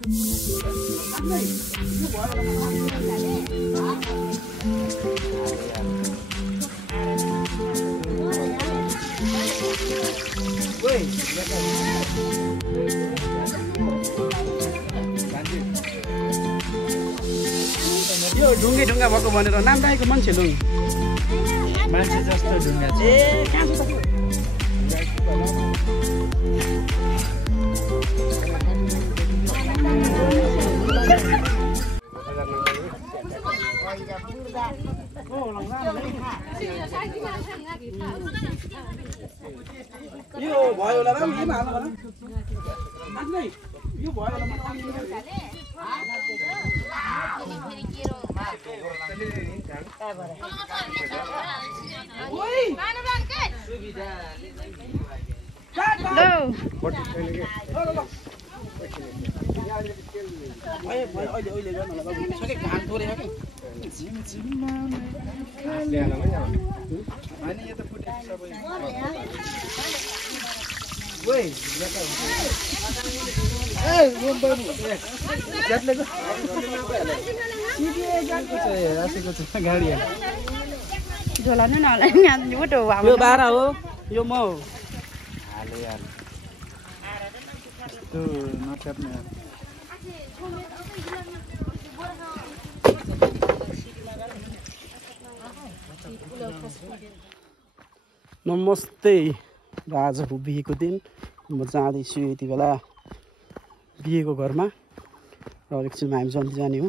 यो ढुङ्गे ढुङ्गा भएको भनेर नाम राखेको मान्छे लु मान्छे जस्तो ढुङ्गा छ ए कहाँ छ यो भयो होला र यही हाल्नु होला आफ्नै यो भयो होला झोला नै नहोला नि उठो यो 12 हो यो म हो हाले यार यस्तो नचाप्ने यार नमस्ते र आजको बिहेको दिन म जाँदैछु यति बेला बिहेको घरमा र एकछिनमा हामी जल्दी जाने हो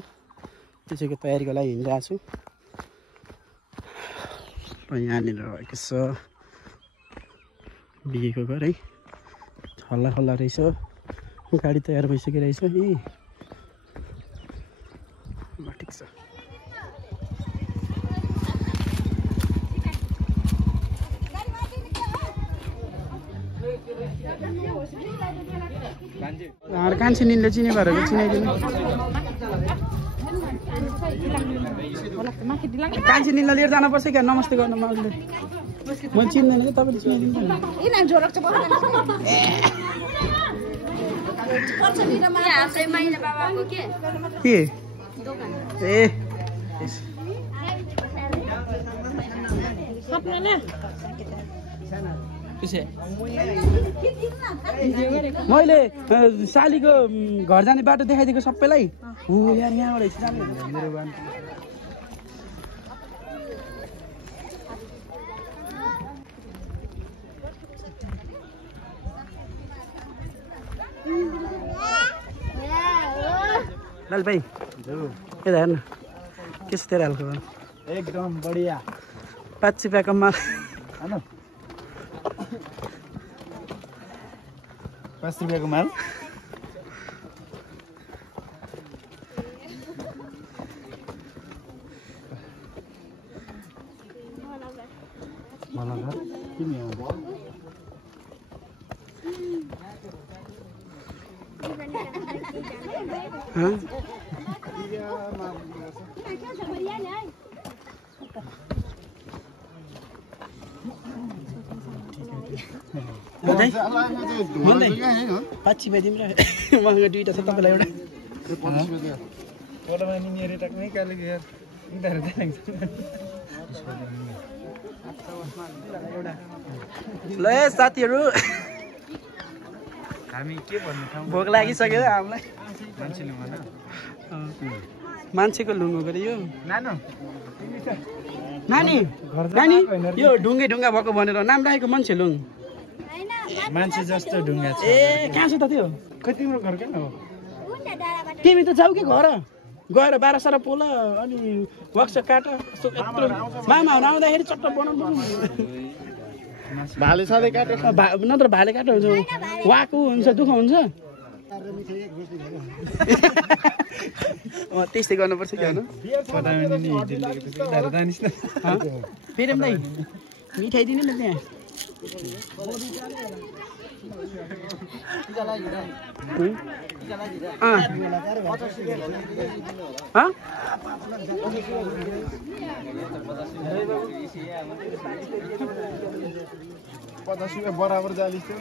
त्यसैको तयारीको लागि हिँडिरहेको छु र यहाँनिर रहेको छ बिहेको घर है हल्ला हल्ला रहेछ गाडी तयार भइसकिरहेछ है ठिक छ कान्छी निनले चिने भएर चिनाइदिनु कान्छी निनलाई लिएर जानुपर्छ क्या नमस्ते गर्नु मैले चिन्दैन कि तपाईँले चिनाइदिनु के ए मैले सालीको घर जाने बाटो देखाइदिएको सबैलाई हो यार यहाँबाट जाने लाल भाइ यता हेर्नु के छ तेरो हालको एकदम बढिया 5 रुपियाँको माल 5 रुपियाँको माल मलाई किन पाँच रुपियाँ दिउँ र महँगो दुईवटा छ तपाईँलाई एउटा ल साथीहरू हामी के भन्नु ठाउँ भोक लागिसक्यो हामीलाई मान्छेले भन मान्छेको लुङ हो यो नानु नानी नानी यो ढुङ्गे ढुङ्गा भएको भनेर नाम राखेको मान्छे लुङ मान्छे जस्तो ढुङ्गा छ ए कहाँ छ त त्यो खै तिम्रो घर किन हो तिमी त जाऊ कि घर गएर 12 सारा पोल अनि वक्स काट मामा आउँदाखेरि चट्ट बनाउनु भाले साले काटे नत्र भाले काट हुन्छ वाको हुन्छ दुःख हुन्छ त्यस्तै गर्नुपर्छ कि फेरि दाइ मिठाई दिनु न त्यहाँ ₹50 बराबर जालिस थियो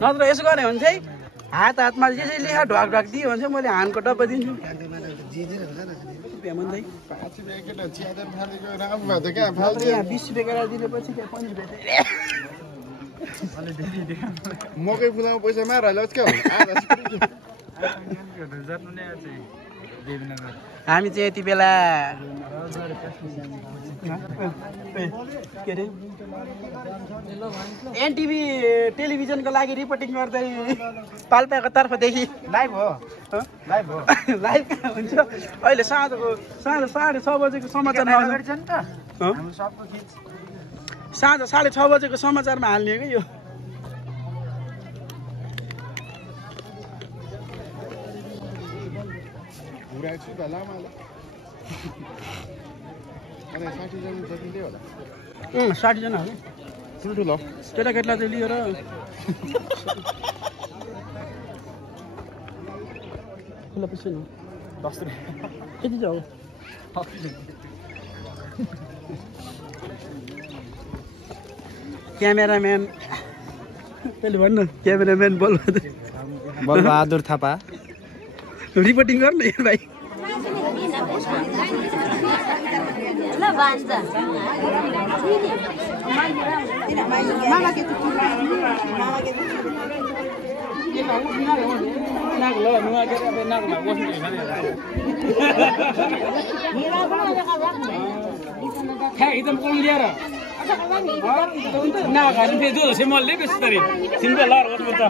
नत्र यसो गरे भने चाहिँ हातमा यसैले ढक ढक दियो भने चाहिँ मैले हानको डब्बा दिन्छु रुपियाँ मात्रै 20 रुपियाँ गरेर दिएपछि त्यहाँ 5 रुपियाँ मकै फुलाउनु पैसा मार अहिले के हो हामी चाहिँ यति बेला के अरे एनटिभी टेलिभिजनको लागि रिपोर्टिङ गर्दै पाल्पाको तर्फदेखि लाइभ हो लाइभ कहाँ हुन्छ अहिले साँझ 6:30 बजेको समाचारमा आउँछ साँझ 6:30 बजेको समाचारमा हाल्ने हो कि यो उडाइछु त लामाला अनि 60 जना जतिले होला 60 जना हो ठुल्ठुलो केटाकेटीलाई चाहिँ लिएर खुला पैसा न 10 रुपियाँ कति जाऊ क्यामेराम्यान त्यसले भन्नु क्यामेराम्यान बलबहादुर थापा रिपोर्टिङ गर्नु है भाइ एकदम कम लिएर नाघारी फेरि जो जसै मल्ले बेसी सिम्पल लहर गर्नु त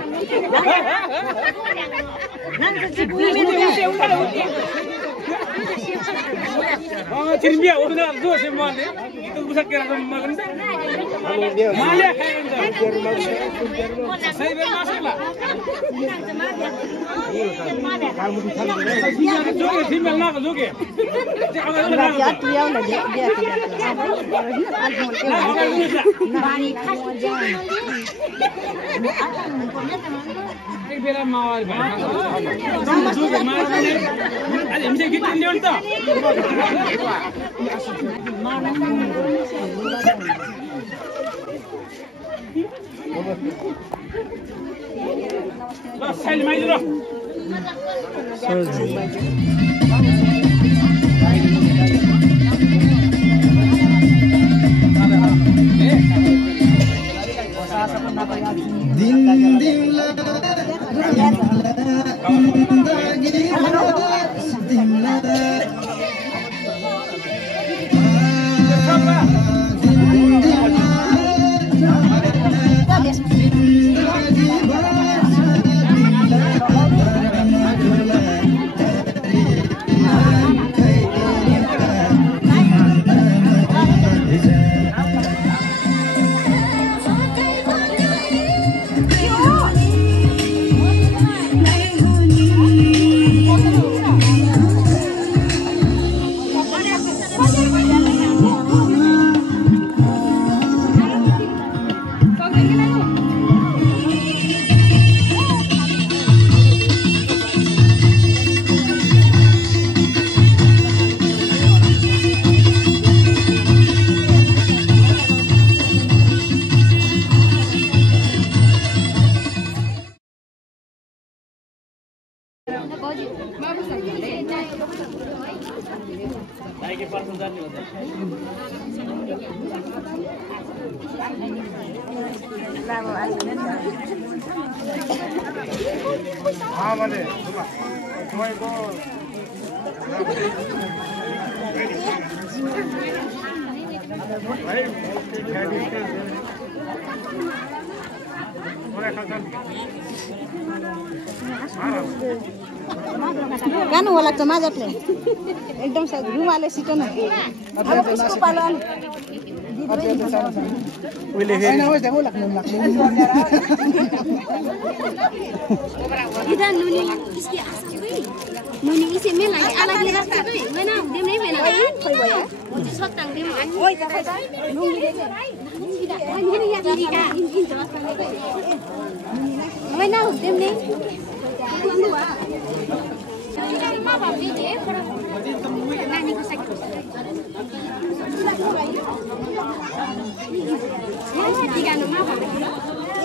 चिम्बिया हो न जो जसै मल्ले त्यो बुसकेर मगन्छ माले खाइन्छ सही बेर नसक्ला जोगे सिम्बल नाग जोगे एक बेला मावारी जोगे मार्ने अलि हामी चाहिँ गीत ल्याउँ त ल साइल माइदिनु गानु होला त माजटले एकदम रुमाले सिटन अब उसको पालन Nuni isi mel lagi alat ni rasa tu, mana dia ni mana? Mesti sotang dia mana? Oi, tak ada. Nuni dia. Ini ya diri kan? Ini jelas kan? Mana dia ni? Mama bawa dia. Nani kau sakit? Mana dia kan mama bawa?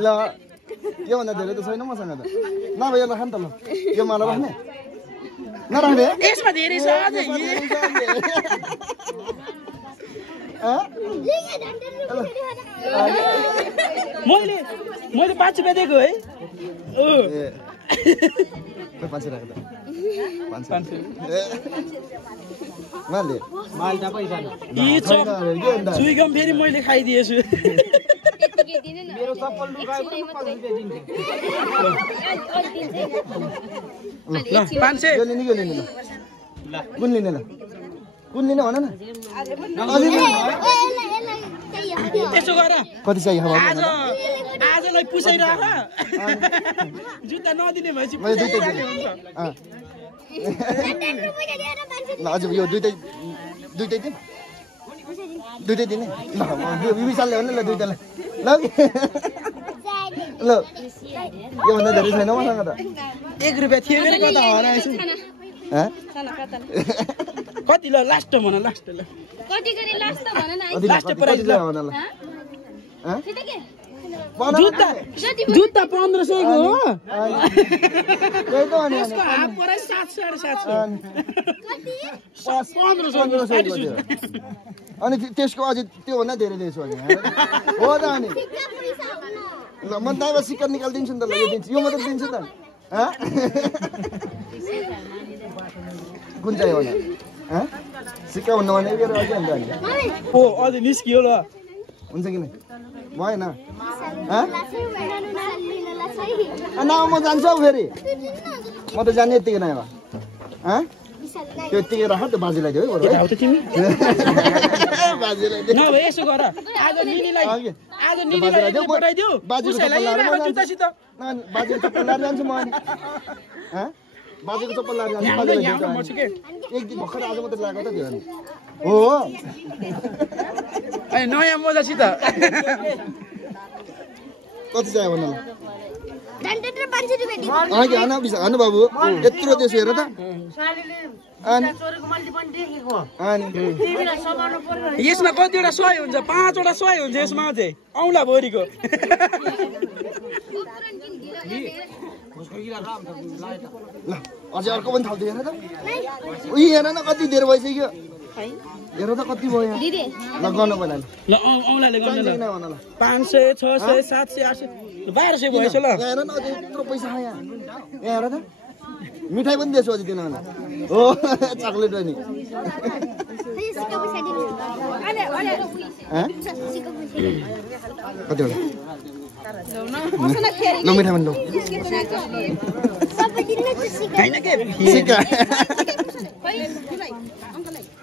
ल यो भन्दा धेरै त छैन मसँग त नभए यसलाई खान त ल यो मलाई राख्ने नराख्ने यसमा धेरै छ अझै मैले 5 रुपैयाँ दिएको है ओ 5 राख त 5 माले माल त पैसा न चुइगम फेरि मैले खाइदिएछु मेरो चप्पल लुगाए पनि 5 रुपैयाँ दिन्छु ल 500 यो लिने ल कुन लिने ल कुन लिने भन न त्यसो गर कति चाहियो आजलाई पुसाइराख जुत्ता नदिने भएपछि मैले ल अझ यो दुईटै दिने ल विशालले भन्नु ल दुईटालाई ल यो भन्दा धेरै छैन मसँग त 1 रुपैयाँ थियो मेरो कता हराएछु कति ल लास्ट भन लास्ट ल कति गरे लास्ट भन न लास्ट प्राइस ल भन ल त्यता के जुत्ता 1500 को हो त्यही त अनि यसको हाफ प्राइस 700 कति 1500 अनि त्यसको अझै त्यो भन्दा धेरै दिन्छु अनि हो त अनि ल म दाइबा सिक्का निकाल्दिन्छु नि त ल यो दिन्छु यो मात्र दिन्छु त कुन चाहिँ होला सिक्का हुन्न भने मेरो अझै हुन्छ अनि ओ अझै निस्कियो ल हुन्छ कि भएन न म जान्छु फेरि म त जाने यत्तिकै नै त्यो यत्तिकै राख त्यो बाजेलाई दियो है बरु केटा हो त तिमी बाजेलाई दियो नभए यसो गर आज निनीलाई पठाइदियो उसैलाई राख जुत्तासित नानी बाजेको चप्पल लाएर जान्छु म अनि बाजेको चप्पल लाएर जान्छु बाजेलाई दिन्छ मर्छु के एक दिन भर्खर आज मात्रै लगाएको त त्यो अनि हो अनि नयाँ मोजासित कति चाहियो भन्नु डन्डेटर 500 रुपैयाँ दिनु अघि हान बाबु यत्रो देश हेर त अनि यसमा कतिवटा सय हुन्छ 5 वटा सय हुन्छ यसमा चाहिँ औँला भोरीको ल अझै अर्को पनि थाल्दै हेर त उही हेर न कति धेरै भइसक्यो हेर त कति भयो यहाँ दिदी ल गर्नु पहिला ल औँलाले गर्ने ल भन ल 500 600 700 800 1200 भएछ ल यहाँ हेर न अझै यत्रो पैसा यहाँ हेर त मिठाई पनि दिएछु अझै दिनु होला हो चक्लेट पनि सिक्का पैसा दिनु अले कतिवटा ल मिठाई पनि ल सबै दिनु छ सिक्का हैन के सिक्का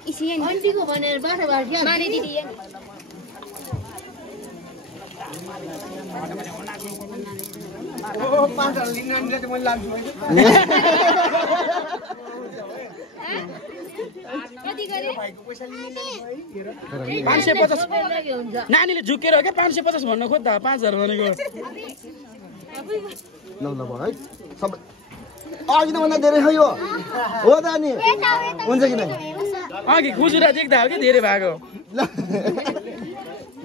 इसिएन अन्तीको भनेर बार मारे दिदी कति गरे 550 नानीले झुकेर के 550 भन्न खोज्दा 5000 भनेको ल भयो है सबै अघि त भन्दा धेरै हो यो हो त अनि हुन्छ कि नै अघि खुजुरा देख्दा हो कि धेरै भएको ल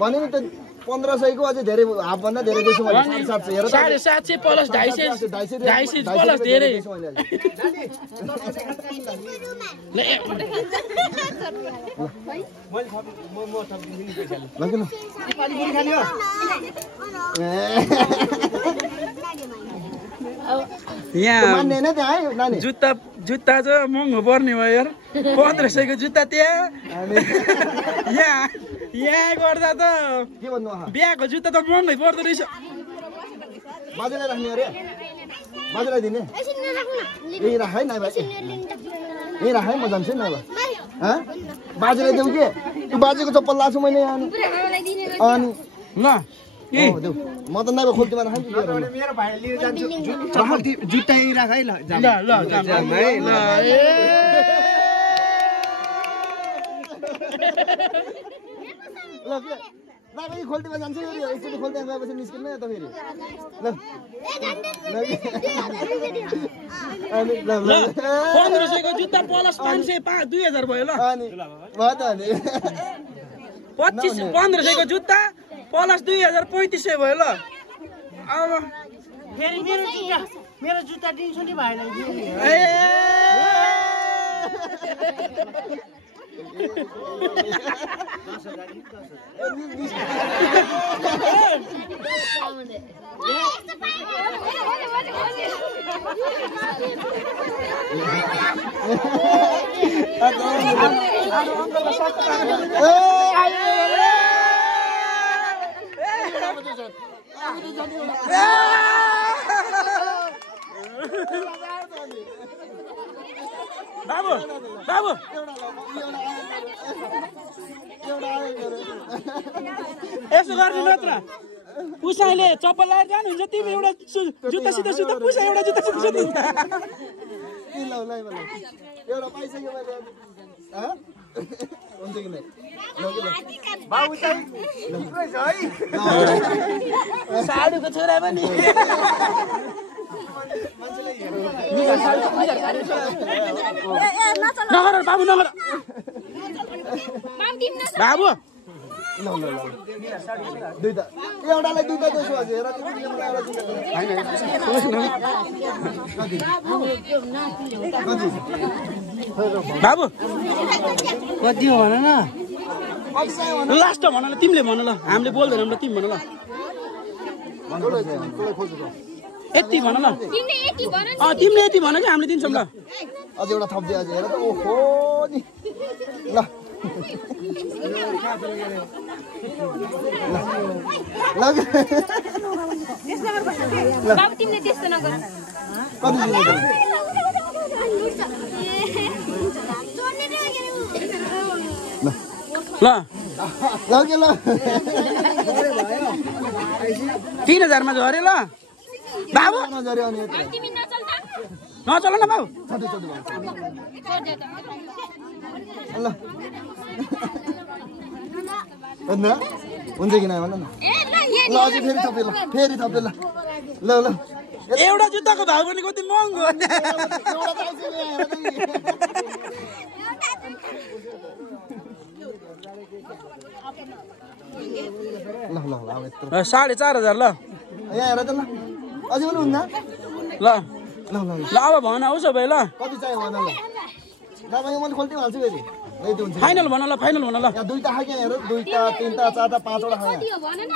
भने नि त 1500 को अझै धेरै हाफ भन्दा धेरै दिएछु मैले 750 हेर त 750 प्लस 250 प्लस धेरै ल लगिन यहाँ मान्ने हैन त्यहाँ है नानी जुत्ता चाहिँ महँगो पर्ने भयो यार 1500 को जुत्ता त्यहाँ यहाँ गर्दा त के भन्नु आहा बिहाको जुत्ता त महँगै पर्दो रहेछ बाजेलाई राख्ने अरे बाजेलाई दिने यही राख है नाइ भाइ यही राख है म जान्छु नाइ भाइ बाजेलाई देऊ के त्यो बाजेको चप्पल लाछु मैले यहाँ अनि ल हो देऊ म त नाइ भाइ खोल्टीमा राख्छु मेरो भाइ लिएर जान्छु जुत्ता यही राख है ल ल के नाइ भाइ खोल्टीमा जान्छु फेरि एकचोटि खोल्टीमा गएपछि निस्किन्न त फेरि ल अनि ल 1500 को जुत्ता प्लस 500 2000 भयो ल अनि भयो त अनि 1500 को जुत्ता प्लस 2000 3500 भयो ल अब फेरि मेरो जुत्ता दिन्छु नि भाइलाई बाबु यसो गर्नु नत्र पुसाइले चप्पल लाएर जानुहुन्छ तिमी एउटा जुत्तासित सुत पुसा एउटा जुत्तासित सुत एउटा पाइसक्यो मैले हुन्छ कि नै बाबु चाहिँ थुप्रै छ है साडुको छोरा पनि नगर बाबु नगर बाबु ल दुईटा एउटालाई दुईटा दिएछु हजुर हेर बाबु कति हो भन न लास्ट भन ल तिमीले भन ल हामीले बोल्दैनौँ ल तिमी भन ल यति भन ल तिमीले यति भन कि हामीले दिन्छौँ ल अझ एउटा थप्दै अझ हेर त ओहो नि ल बाबु तिमीले त्यस्तो नगर कति दिनु ल ल के ल 3000 मा झरे ल बाबु नजरे अनि यति तिमी नचल त नचल न बाबु छोटो छोटो ल अन्त हुन्छ कि भन न ए ल यहाँ ल अझै फेरि थपे ल ल ल एउटा जुत्ताको भाउ पनि कति महँगो ल ल अब यत्रो 4500 ल यहाँ हेर त ल अझै पनि हुन्न ल ल ल ल अब भन उसो भए ल कति चाहियो भन ल तपाईँ मैले खोल्दै हाल्छु फेरि यति हुन्छ फाइनल भन ल यहाँ दुईटा खाए यहाँ हेर दुईटा तीनटा चारटा पाँचवटा खाए यो भन न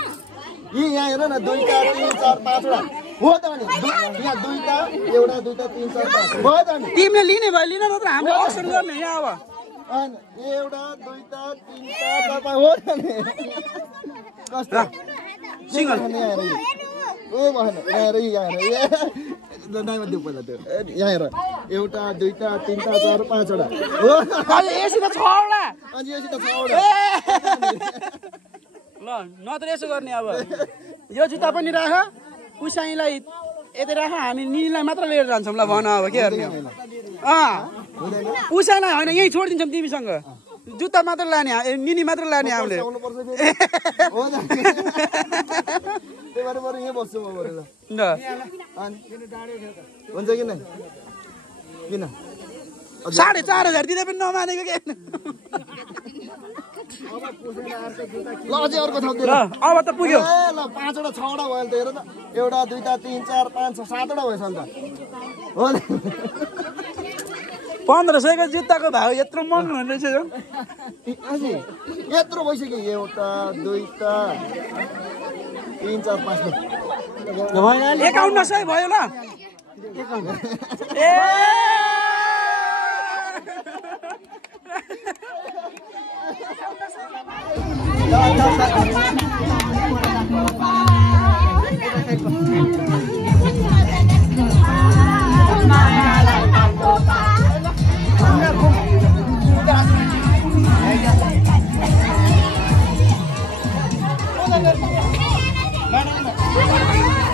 यहाँ हेर न दुईटा तीन चार पाँचवटा हो त अनि यहाँ दुईटा एउटा दुईटा तीन चार पाँच भयो त अनि तिमीले लिने भयो लिन नत्र हामीले अक्सर गर्ने यहाँ अब अनि एउटा दुईटा तीनटा चार पाँच हो त नि कस्तो सिंगल यहाँ हेर ओ भएन यहाँ हेर यहाँ हेर नाइमा दिउ पहिला त्यो यहाँ हेर एउटा दुईटा तीनटा चार पाँचवटा हो अझ एसी त 6 वटा अनि योसित छवटा ल नत्र यसो गर्ने अब यो जुत्ता पनि राख उसाईलाई यतै राख हामी निलाई मात्र लिएर जान्छौँ ल भन अब के गर्ने उसाईलाई होइन यहीँ छोडिदिन्छौँ तिमीसँग जुत्ता मात्र लाने मिनी मात्र लाने हामीले हो त त्यही भएर बरु यहीँ बस्छु म बरु ल ल अनि हुन्छ कि नै किन 4500 दिँदै पनि नमानेको के ल अझै अर्को थप्दियो ल अब त पुग्यो ए ल पाँचवटा छवटा भयो नि त हेर त एउटा दुईटा तीन चार पाँच छ सातवटा भएछ नि त हो नि 1500 को जुत्ताको भाउ यत्रो महँगो हुँदैछ अझै यत्रो भइसक्यो एउटा दुईटा तीन चार पाँच 5100 भयो ल ए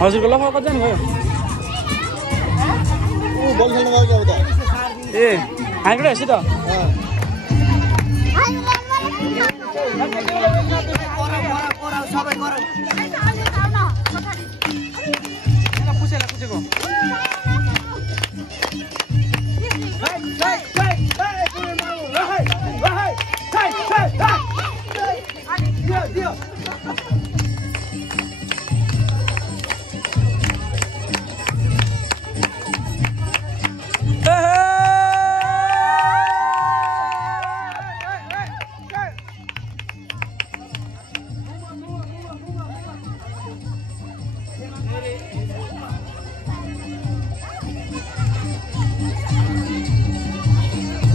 हजुरको लफा कति जानु भयो बल खेल्नु गयो क्या उता ए हामीबाट हेर्छु त पुछेको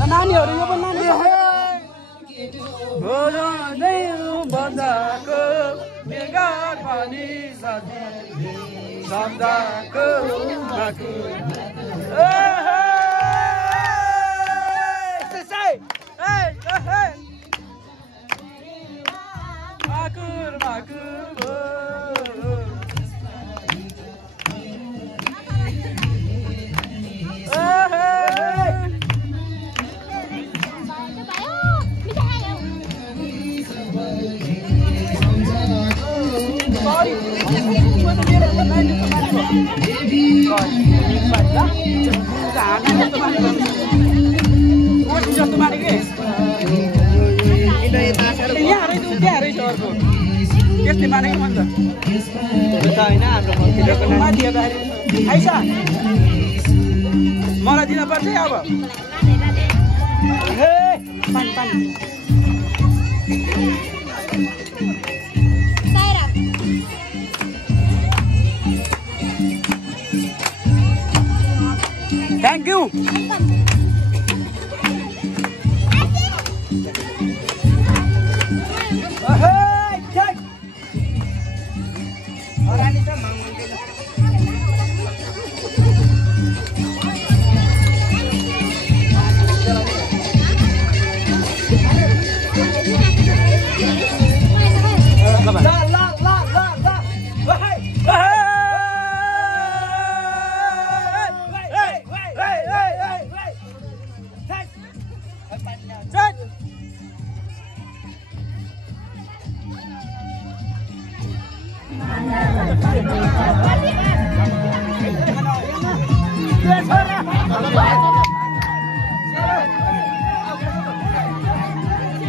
नानीहरू यो पनि नानी हो जाँदै बजाको बेगार पानी साथी सम्झाको माकु माकुर माकुर त्यसले मानेको भन्छ होइन हाम्रो आइसा मलाई दिन पर्छ अब पानी पानी थ्याङ्क यू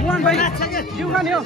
मोहन भाइ जिउ खाने हो